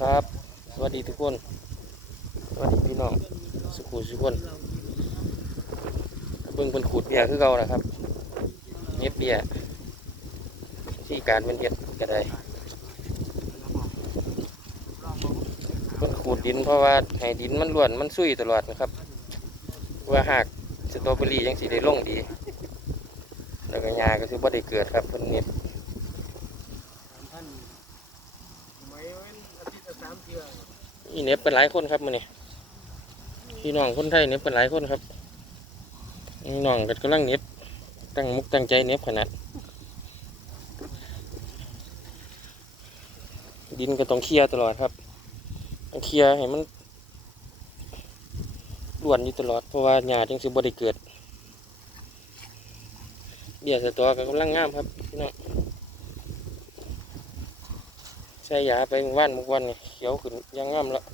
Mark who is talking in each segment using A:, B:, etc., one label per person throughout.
A: ครับ สวัสดีทุกคน สวัสดีพี่น้องสุขุสุกคนเบิ่งเป็นขูดเบียร์คือเก่านะครับเน็บเบียร์ที่การเป็นเฮ็ดก็ได้เป็นขูดดินเพราะว่าให้ดินมันล้วนมันซุยตลอดนะครับว่าหากสตรอเบอรี่ยังสีได้ลงดี แล้วก็หญ้าก็คือบ่ได้เกิดครับเพิ่นเน็บ
B: ท่านไม่เว้น อาทิตย์ละสามเทื่อ
A: อีเน็บเป็นหลายคนครับมื้อนี้พี่น้องคนไทยเน็บเป็นหลายคนครับพี่น้องก็กำลังเน็บตั้งมุกตั้งใจเน็บขนาด ดินก็ต้องเคลียร์ตลอดครับต้องเคลียร์ให้มันล้วนอยู่ตลอดเพราะว่าหญ้าจังสิบ่ได้เกิดเบี้ยสะตอก็กำลังงามครับพี่น้องใส่ยาไปวานเมื่อวันนี่ ขียวขึ้นอยังงามแล้ว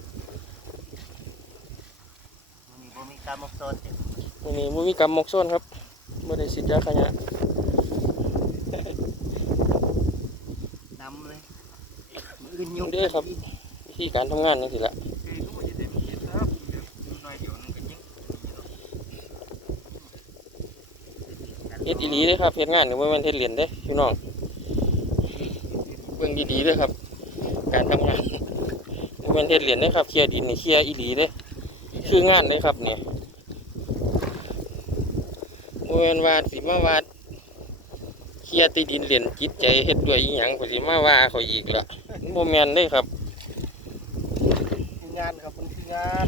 B: มีบ่มีการมกโซนเต็ม
A: วันนี้บ่มีกรรมมกโซนครับบ่ได้สิทธิ์ยาขยะ
B: นำเลยมืออื่นยุ
A: เด้อครับวิธีการทำงานจังซี่ละ
B: คือรู้จะเต็มที่ครับอยู่หน่อยเดียวนึงก็ยิ่ง
A: เฮ็ดอีหลีเด้อครับเฮ็ดงานก็บ่แม่นเฮ็ดเล่นเด้พี่น้องเบิ่งดีๆเด้อครับ การทำงานบ่แม่นเฮ็ดเล่นเด้อครับเคลียร์ดินนี่เคลียร์อีหลีเด้อคืองานเด้อครับเนี่ยบ่แม่นว่าสิมาว่าเคลียร์แตีดินเล่นจิตใจเฮ็ดด้วยอีหยังก็สิมาว่าเขาอีกล่ะบ่แม่นเด้อครับ
B: งานครับมันคืองาน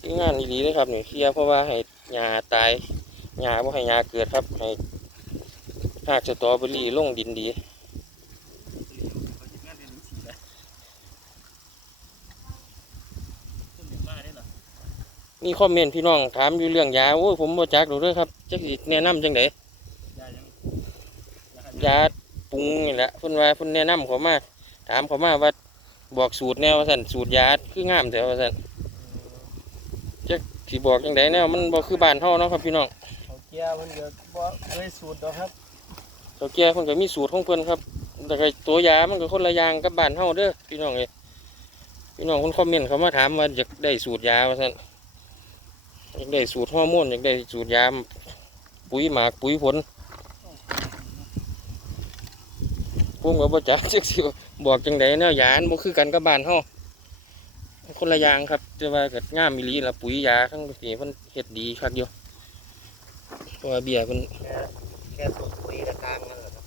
A: คืองานอีหลีเลยครับนี่เคลียร์เพราะว่าให้หญ้าตายหญ้าบ่ให้หญ้าเกิดครับให้หากสตรอเบอรี่ลงดินดี มีคอมเมนต์พี่น้องถามอยู่เรื่องยาโอ้ยผมบ่จักหรอกเด้อครับจักสิแนะนำจังไดยาปรุงนี่แหละเพิ่นว่าเพิ่นแนะนำเขามาถามเขามาว่าบอกสูตรแนวว่าซั่นสูตรยาคืองามแต่ว่าซั่นจักสิบอกจังไดแนวมันบ่คือบ้านเฮาเนาะครับพี่น้อง
B: เขาเจียมันเดี๋ยวบ่เคยสูตรดอกครับ
A: เฒ่าแก่เพิ่นก็มีสูตรของเพิ่นครับแต่ก็ตัวยามันก็คนละอย่างกับบ้านเฮาเด้อพี่น้องเอ้ยพี่น้องคนคอมเมนต์เขามาถามว่าอยากได้สูตรยาว่าซั่น อยากได้สูตรฮอร์โมนอยากได้สูตรยาปุ๋ยหมากปุ๋ยผลผมก็บ่จักจักสิบอกจังไดแนวยานบ่คือกันกับบ้านเฮาคนละอย่างครับแต่ว่าก็งามอีหลีละปุ๋ยยาทั้งนี้เพิ่นเฮ็ดดีคักอยู่เพราะว่าเบี้ยเพิ่น
B: แค่แค่สูตรปุ๋ยละกลางนั่นแหละครับ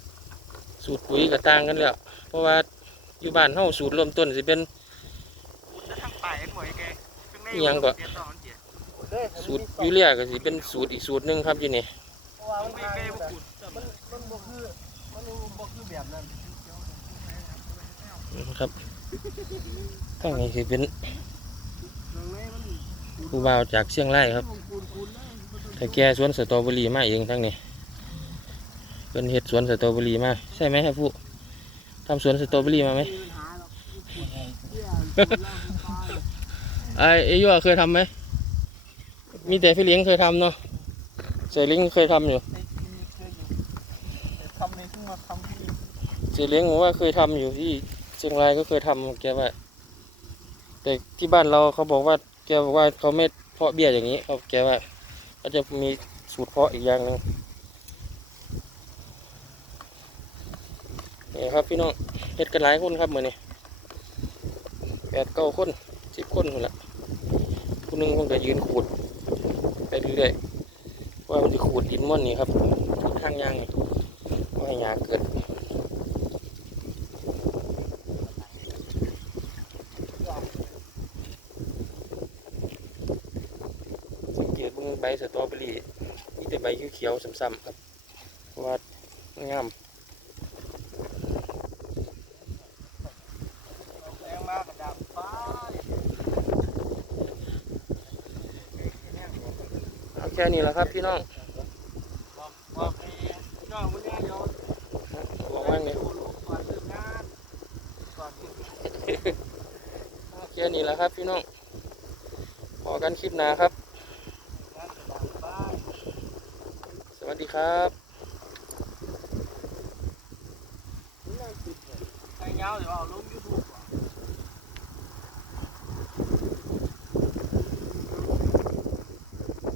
A: สูตรปุ๋ยก็ต่างกันแล้วเพราะว่าอยู่บ้านเฮาสูตรเริ่มต้นสิเป็น
B: ทางป่ายหมวยแก
A: อิหยังก็ สูตรยูเรียก็สิเป็นสูตรอีกสูตรหนึ่งครับยู่นี่
B: เพราะว่ามันทางมันมันบ่คือมันบ่คือแบบนั้น
A: ครับข้างนี้สิเป็นผู้บ่าวจากเชียงรายครับ
B: คูณๆเลย
A: แต่แกสวนสตรอเบอรี่มาเองทั้งนี้เป็นเห็ดสวนสตรอเบอรี่มาใช่ไหมครับผู้ทำสวนสตรอเบอรี่มาไหมไอ้ไอ้ยั่วเคยทำไหม มีแต่พี่เลี้ยงเคยทำเนาะเสยเลี้ยงเคยทำอยู่
B: ทำในทุ่งมาทำที่
A: เสยเลี้ยงผมว่าเคยทำอยู่ที่เชียงรายก็เคยทำแกว่าแต่ที่บ้านเราเขาบอกว่าแกบอกว่าเขาไม่เพาะเบี้ยอย่างนี้เขาแกว่าเขาจะมีสูตรเพาะอีกอย่างหนึ่งนี่ครับพี่น้องเฮ็ดกันหลายคนครับมือนี้แปดเก้าคนสิบคนคนละผู้หนึงคนก็ยืนขูด ไปเรื่อยๆว่ามันจะขูดดินม่อนนี่ครับข้างย่างนี่ว่าหยาเกิดสังเกตเบิ่งใบสตรอเบอรี่มีแต่ใบเขียวๆซ้ำๆครับว่านงาม
B: แรงมากกระดับฟ้า
A: เอาแค่นี้แหละครับพี่น้อง
B: บอกบอกไอ้น้องคนนี้เดี๋ยว
A: บอกว่าเนี่ย
B: ดูลูกก่อนเลิกง
A: แค่นี้แหละครับพี่น้องพอกันคลิปหนาครับ สวัสดีครับ
B: ไอ้เงาเดี๋ยวเอาลงยูทูบ